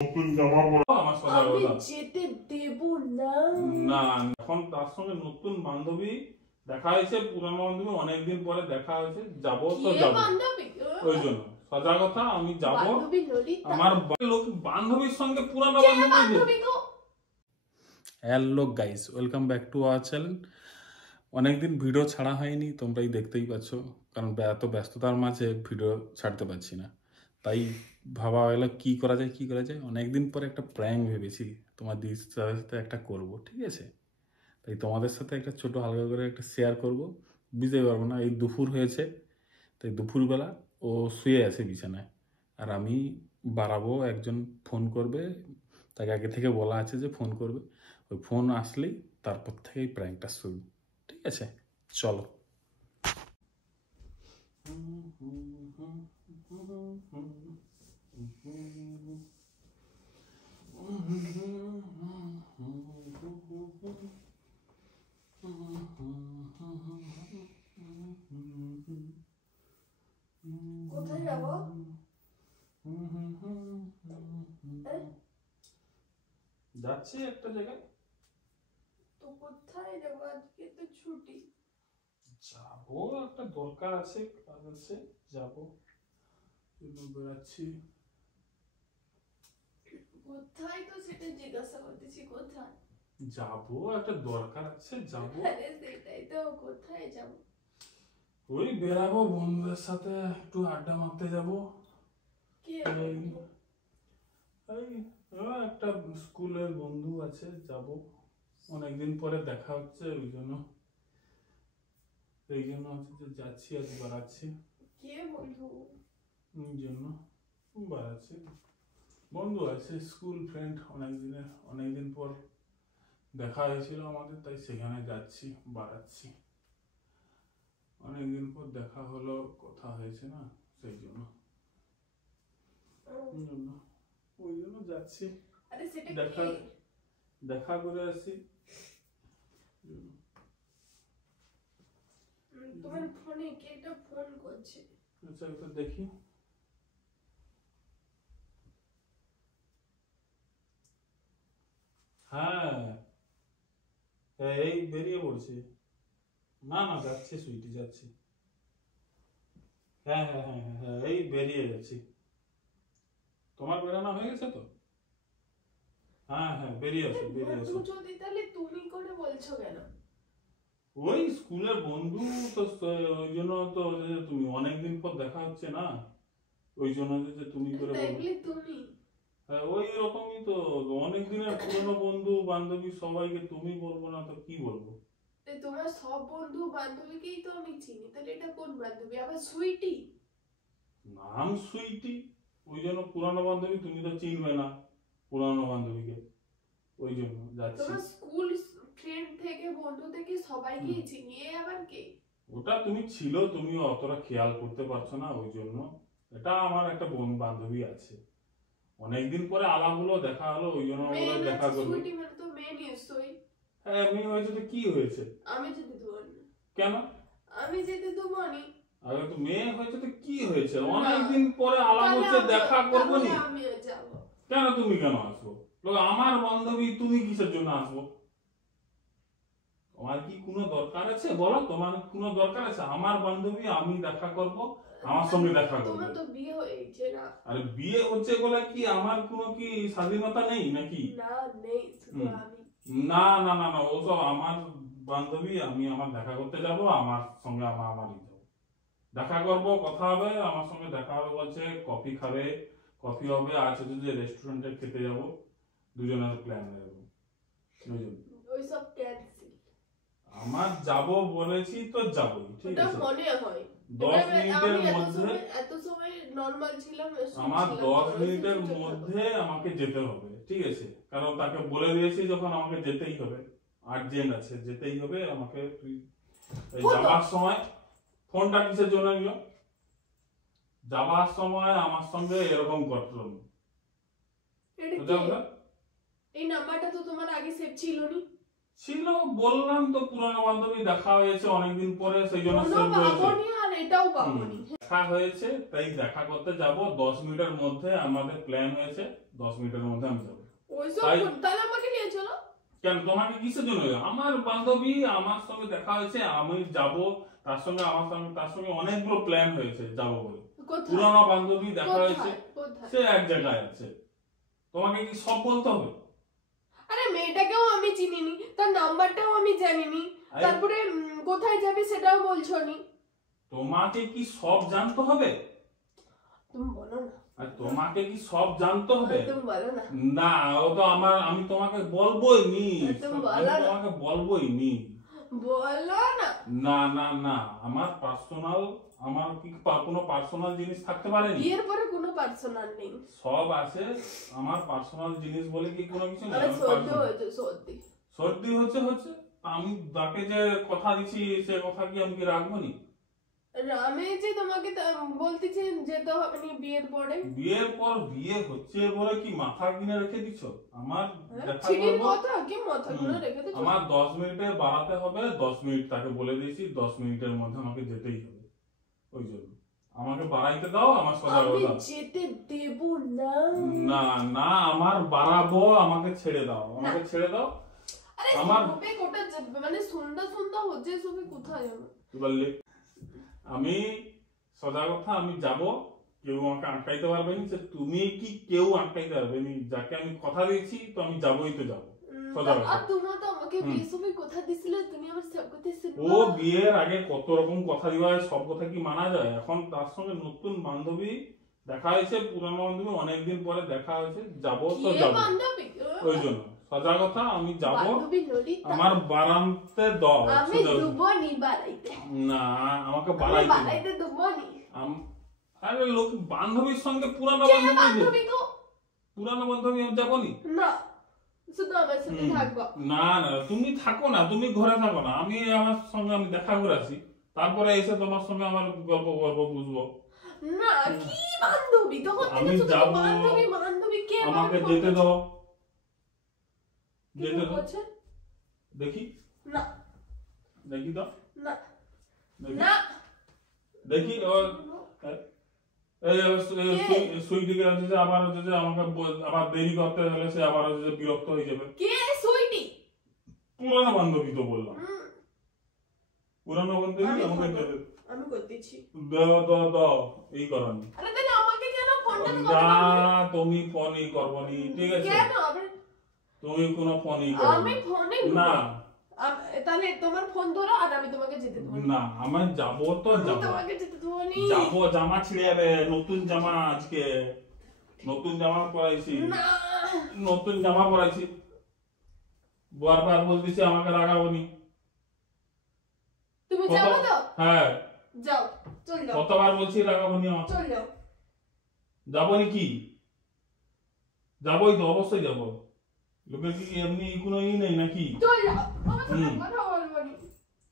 নতুন জামা পরে আমার সোজা আমি কথা যেতে দেব না। না, এখন তার সঙ্গে নতুন বান্ধবী দেখা হয়েছে, পুরানো বান্ধবী অনেকদিন পরে দেখা হয়েছে, যাবো তো কে যাবো, বান্ধবী? ওই জন্য সোজা কথা আমি যাবো। বান্ধবী ললিতা? আমার লোক বান্ধবীর সঙ্গে পুরানো কে বান্ধবী। বান্ধবী গো? Hello guys, welcome back to our channel. অনেকদিন ভিডিও ছাড়া হয়নি, তোমরাই দেখতেই পাচ্ছ, কারণ এত ব্যস্ততার মাঝে ভিডিও ছাড়তে পারছি না। তাই ভাবা হলো কি করা যায়। অনেকদিন পরে একটা প্র্যাঙ্ক ভেবেছি তোমার দিদির সাথে একটা করব, ঠিক আছে? তাই তোমাদের সাথে একটা ছোট হালকা করে একটা শেয়ার করব। বুঝতে পারবো না, এই দুপুর হয়েছে, তাই দুপুরবেলা ও শুয়ে আছে বিছানায়, আর আমি বাড়াবো, একজন ফোন করবে, তাকে আগে থেকে বলা আছে যে ফোন করবে। ওই ফোন আসলেই তারপর থেকেই প্র্যাঙ্কটা শুরু, ঠিক আছে? চলো। কোথায় যাবো? যাচ্ছি একটা জায়গায়। তো কোথায় যাবো? আজকে তো ছুটি। যাবো, একটা দরকার আছে, কাজ আছে, যাবো, বেড়াচ্ছি। কোথায় তো সেটা জিজ্ঞাসা করতেছি, কোথায় যাবো, একটা দরকার আছে, যাবো। আরে সেটাই তো, কোথায় যাবো? ওই বেরাবো বন্ধুদের সাথে, একটু আড্ডা মারতে যাবো। কে এই বন্ধু? একটা স্কুলের বন্ধু আছে, যাবো। অনেকদিন পরে দেখা হচ্ছে, এই জন্য হচ্ছে যে যাচ্ছি, আজ বাড়াচ্ছি। কে বন্ধু? এই জন্য বাড়াচ্ছি। বন্ধু আছে, স্কুল ফ্রেন্ড, অনেকদিন পর দেখা হয়েছিল আমাদের, তাই সেখানে যাচ্ছি, বাড়াচ্ছি। অনেকদিন পর দেখা হলো, কথা হয়েছে না, সেই জন্য ওই জন্য যাচ্ছি, আরে সেটা দেখা কে? দেখা করে আসি। তোমার ফোনে কে একটা ফোন করছে? আচ্ছা, একটু দেখি। হ্যাঁ, এই বেরিয়ে পড়ছি। না না, যাচ্ছি, সুইটি যাচ্ছি। হ্যাঁ, এই বেরিয়ে যাচ্ছি। তোমার বেরানো হয়ে গেছে তো? হ্যাঁ, বেরিয়ে আসো, বেরিয়ে বন্ধু আসো। যদি, তাহলে তুমি করে বলছো কেন? ওই স্কুলের বন্ধু তো, ওই জন্য তো, যে তুমি অনেকদিন পর দেখা হচ্ছে না, ওই জন্য যে তুমি করে তাই বলো। বলে তুমি? হ্যাঁ, ওই রকমই তো, অনেক দিনের পুরনো বন্ধু বান্ধবী সবাইকে তুমি বলবো না তো কি বলবো? তোমার সব বন্ধু বান্ধবীকেই তো আমি চিনি, তাহলে এটা কোন বান্ধবী? আবার সুইটি? নাম সুইটি, ওই জন্য পুরানো বান্ধবী, তুমি তো চিনবে না পুরানো বান্ধবীকে, ওই জন্য যাচ্ছি। তোমার স্কুল ফ্রেন্ড থেকে বন্ধু থেকে সবাইকেই চিনি, এ আবার কে? ওটা তুমি ছিল, তুমি অতটা খেয়াল করতে পারছো না, ওই জন্য। এটা আমার একটা বান্ধবী আছে, অনেকদিন পরে আলাপ হলো, দেখা হলো, ওই জন্য মেয়ে ওরা না দেখা করবে। সুইটি মানে তো মেয়ে নিশ্চয়ই। হ্যাঁ, এমনি হয়েছে তো কি হয়েছে? আমি যেতে দেবো না। কেন? আমি যেতে দেবো না। আগে তো মেয়ে হয়েছে তো কি হয়েছে, অনেকদিন পরে আলাপ হচ্ছে, দেখা করবো নি। আমিও যাবো। কেন তুমি কেন আসবো? লোক আমার বান্ধবী, তুমি কিসের জন্য আসবো? তোমার কি কোনো দরকার আছে বলো? তোমার কোনো দরকার আছে? আমার বান্ধবী, আমি দেখা করব, আমার সঙ্গে দেখা করবে। তোমার তো বিয়ে হয়েছে না? আরে বিয়ে হচ্ছে বলে কি আমার কোনো কি স্বাধীনতা নেই নাকি? না, নেই, শুধু আমি। না, ওসব আমার বান্ধবী, আমি আমার দেখা করতে যাব, আমার সঙ্গে আমারই যাবো, দেখা করব, কথা হবে, আমার সঙ্গে দেখা হবে বলছে, কফি খাবে, কফি হবে, আজ হচ্ছে যে রেস্টুরেন্টে খেতে যাব, দুজনের প্ল্যান হয়ে যাবো, ওই জন্য। ওইসব ক্যান্সেল। আমার যাব বলেছি তো যাবই, ঠিক ওটা আছে? মনে হয় 10 মিনিটের মধ্যে, এত সময় নরমাল ছিলাম, আমার 10 মিনিটের মধ্যে আমাকে যেতে হবে, ঠিক আছে? কারণ তাকে বলে দিয়েছি যখন, আমাকে যেতেই হবে, আর্জেন্ট আছে, যেতেই হবে আমাকে। তুই যাবার সময় ফোনটা কিসের জন্য নিল? যাবার সময় আমার সঙ্গে এরকম করতো, এই নাম্বারটা তো তোমার আগে সেভ ছিল নি? ছিল, বললাম তো পুরনো বান্ধবী, দেখা হয়েছে অনেকদিন পরে, সেই জন্য সেভ হয়েছে। এটাও পাবনি। দেখা হয়েছে তাই দেখা করতে যাব 10 মিনিটের মধ্যে, আমাদের প্ল্যান হয়েছে 10 মিনিটের মধ্যে আমি যাব। ওইসব তাই তাহলে আমাকে নিয়ে চলো। কেন তোমাকে কিসের জন্য? আমার বান্ধবী আমার সঙ্গে দেখা হয়েছে, আমি যাব, তার সঙ্গে অনেকগুলো প্ল্যান হয়েছে যাব বলে। কোথায়? পুরানো বান্ধবী দেখা হয়েছে, কোথায়? সে এক জায়গায় আছে। তোমাকে কি সব বলতে হবে? আরে মেয়েটাকেও আমি চিনিনি, তার নাম্বারটাও আমি জানিনি, আরে তারপরে কোথায় যাবে সেটাও বলছো নি। তোমাকে কি সব জানতে হবে? তুমি বলো না। আর তোমাকে কি সব জানতে হবে? তুমি বলো না। না, ও তো আমি তোমাকে বলবোই নি। তুমি আমি বলো না। তোমাকে বলবোই নি। বলো না। না না না, আমার পার্সোনাল, আমার কি কোনো পার্সোনাল জিনিস থাকতে পারে নি? বিয়ের পরে কোনো পার্সোনাল নেই। সব আছে, আমার পার্সোনাল জিনিস বলে কি কোনো কিছু নেই? আরে আমার সর্দি personal- হয়েছে, সর্দি। সর্দি হচ্ছে, আমি তাকে যে কথা দিছি সে কথা কি আমি কি রাখবো নি? আমি যে তোমাকে বলতেছি যেতে হবে নি বিয়ের পরে। বিয়ের পর বিয়ে হচ্ছে বলে কি মাথা কিনে রেখে দিচ্ছ? আমার দেখা ছিটির করবো, কথা কি মাথা গুলো রেখে দিচ্ছ? আমার 10 মিনিটে বাড়াতে হবে, 10 মিনিট তাকে বলে দিয়েছি, 10 মিনিটের মধ্যে আমাকে যেতেই হবে। ওই জন্য আমাকে বাড়াইতে দাও, আমার সোজা আমি কথা। যেতে দেব না। না না, আমার বাড়াবো, আমাকে ছেড়ে দাও, আমাকে ছেড়ে দাও। আরে আমার সবে কোটা মানে সন্ধ্যা হচ্ছে, সবে কোথায় যাবো? কি বললি? আমি সোজা কথা, আমি যাব, কেউ আমাকে আটকাইতে পারবে না। যে তুমি কি কেউ আটকাইতে পারবে না? যাকে আমি কথা দিয়েছি তো আমি যাবই তো যাবো। সোজা কথা। আর তুমি তো আমাকে বিয়ে সবে কথা দিছিলে, তুমি আমার সব কথা ও শুনবা। বিয়ের আগে কত রকম কথা দিবা, সব কথা কি মানা যায়? এখন তার সঙ্গে নতুন বান্ধবী দেখা হয়েছে, পুরানো বান্ধবী অনেকদিন পরে দেখা হয়েছে, যাবো তো কে যাবো। বান্ধবী? ওই জন্য সোজা কথা, আমি যাবো, বান্ধবী ললিতা। আমার বাড়াতে দাও। আমি সোজা কথা। দেবো নি বাড়াইতে। না, আমাকে আমি বাড়াইতে দাও। বাড়াইতে দেবো নি। আরে লোক বান্ধবীর সঙ্গে পুরানো কে বান্ধবী বান্ধবী গো? পুরানো বান্ধবী আমি যাবো নি? না, শুধু আমার সাথে থাকবো। না না, তুমি থাকো না, তুমি ঘরে থাকো না, আমি আমার সঙ্গে আমি দেখা করে আসি, তারপরে এসে তোমার সঙ্গে আমার গল্প বুঝবো। না, কি বান্ধবী? তখন আমি থেকে শুধু যাবো, বান্ধবী বান্ধবী। কে আমাকে বান্ধবী? যেতে দাও, কি যেতে দাও, বলছে? দেখি, না দেখি তো, না দেখি, না। দেখি। সুইটিকে হচ্ছে যে আবার হচ্ছে যে আমাকে আবার দেরি করতে হলে সে আবার হচ্ছে যে বিরক্ত হয়ে যাবে। কে সুইটি? পুরানো বান্ধবী তো বললাম, পুরানো বান্ধবী আমি আমাকে করবো। যেতে আমি করতেছি। দাও এই করানি। আরে তাহলে আমাকে কেন ফোনটা না, করতে? তুমি ফোনই করবনি, ঠিক আছে? কেন আবার? তুমি কোনো ফোনই আমি করবনি। ফোনে না তাহলে তোমার ফোন ধরো আর আমি তোমাকে যেতে দেবো না। না, আমি যাবো তো আমি যাবো, তোমাকে যেতে দেবো নি। যাবো, জামা ছিঁড়ে যাবে, নতুন জামা আজকে, নতুন জামা পরাইছি, না। নতুন জামা পরাইছি, বারবার বলতেছি আমাকে রাগাবনি। তুমি যাবো তো? হ্যাঁ, যাও, চল যাও। কতবার বলছি রাগাবনি আমাকে? চল যাও। যাবনি কি? যাবোই তো, অবশ্যই যাবো। লোকের কি এমনি কোনো নেই নাকি? চল যাও। আমার সাথে কথা বলবো নি।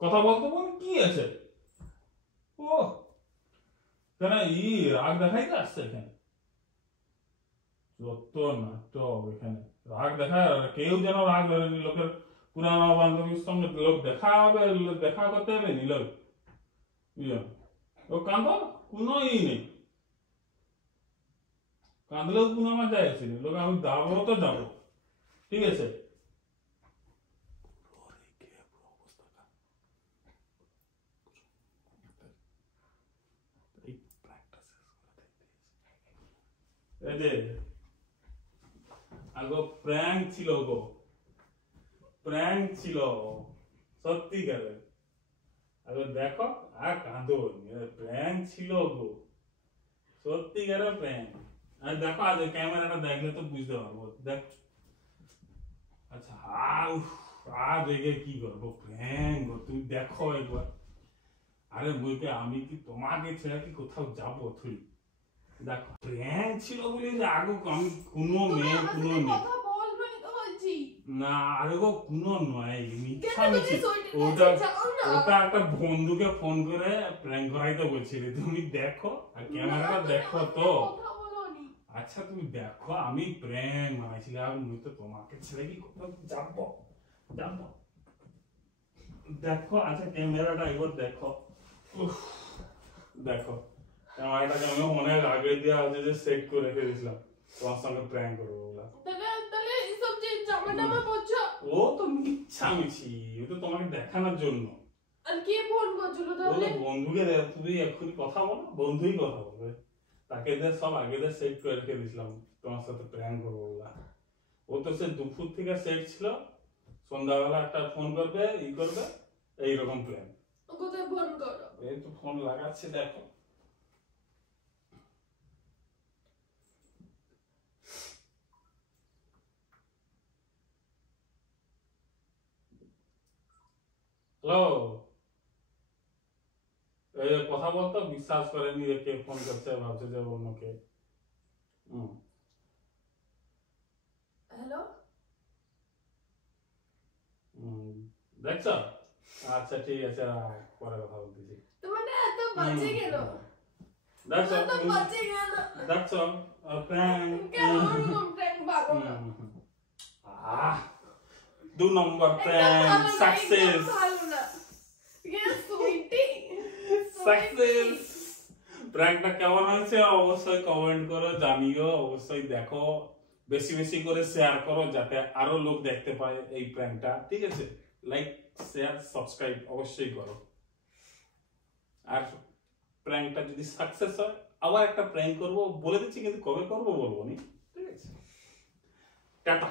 কথা বলতে কি আছে? ও কেন রাগ দেখাইতে আসছে এখানে? যত নাটক এখানে, রাগ দেখায়, আর কেউ যেন রাগ ধরেনি। লোকের পুরানো বান্ধবীর সঙ্গে লোক দেখা হবে, দেখা করতে হবে নি লোক, বুঝলেন? ও কাঁদ, কোনো নেই, কাঁদলেও কোনো আমার যায় আসে নি। লোক আমি যাবো তো যাবো, ঠিক আছে? এই যে আগো প্র্যাঙ্ক ছিল গো, প্র্যাঙ্ক ছিল, সত্যিকারে। আগে দেখো আর কাঁদো, প্র্যাঙ্ক ছিল গো, সত্যিকারে প্র্যাঙ্ক। আর দেখো আজ ক্যামেরাটা দেখলে তো বুঝতে পারবো। দেখ, আচ্ছা, আর রেগে কি করবো? প্র্যাঙ্ক গো, তুমি দেখো একবার। আরে বইকে আমি কি তোমাকে ছেড়ে কি কোথাও যাবো? তুই দেখো, প্র্যাঙ্ক ছিল বলে যে আগে আমি কোনো মেয়ে কোনো নেই কথা বলবো নি তো বলছি। না, আরে গো কোনো নয়, মিথ্যা কেন মিছি। তুমি সুইটি ওটা যাও না? ওটা একটা বন্ধুকে ফোন করে প্র্যাঙ্ক করাইতে বলছিলে। তুমি দেখো আর ক্যামেরাটা দেখো তো। কথা বলো নি। আচ্ছা তুমি দেখো, আমি প্র্যাঙ্ক বানাইছিলাম, আমি তো তোমাকে ছেড়ে কি কোথাও যাবো? দেখো, আচ্ছা ক্যামেরাটা একবার দেখো। উফ, দেখো ক্যামেরাটাকে আমি অনেক আগে দিয়ে আজ যে সেট করে রেখে দিয়েছিলাম তোমার সঙ্গে প্র্যাঙ্ক করবো বলে। তাহলে এইসব যে জামা টামা পরছো ও তো মিছি ও তো তোমাকে দেখানোর জন্য। আর কে ফোন করছিল ও তাহলে? তো বন্ধুকে তুই এক্ষুনি কথা বলো, বন্ধুই কথা বলবে। তাকে দিয়ে সব আগে দিয়ে সেট করে রেখে দিয়েছিলাম তোমার সাথে প্র্যাঙ্ক করবো বলে। ও তো সে দুপুর থেকে সেট ছিল, সন্ধ্যাবেলা একটা ফোন করবে করবে এইরকম প্ল্যান। কোথায় ফোন করো? এই তো ফোন লাগাচ্ছে দেখো। হ্যালো, এই যে কথা বলতো বিশ্বাস করেনি যে কে ফোন করছে, ভাবছে যে অন্য কে। হ্যালো, দেখছো? আচ্ছা ঠিক আছে, পরে কথা বলতেছি। তোমার না এত বাজে কেন? দেখছো এত বাজে কেন? দেখছো প্র্যাঙ্ক কেন ওরকম প্র্যাঙ্ক ভালো না? দু নম্বর প্র্যাঙ্ক সাকসেস। ভালো না। সুইটি সাকসেস। প্র্যাঙ্কটা কেমন হয়েছে অবশ্যই কমেন্ট করো, জানিও, অবশ্যই দেখো, বেশি বেশি করে শেয়ার করো যাতে আরো লোক দেখতে পায় এই প্র্যাঙ্কটা, ঠিক আছে? লাইক শেয়ার সাবস্ক্রাইব অবশ্যই করো। আর প্র্যাঙ্কটা যদি সাকসেস হয় আবার একটা প্র্যাঙ্ক করব, বলে দিচ্ছি, কিন্তু কবে করব বলবো নি, ঠিক আছে? টাটা।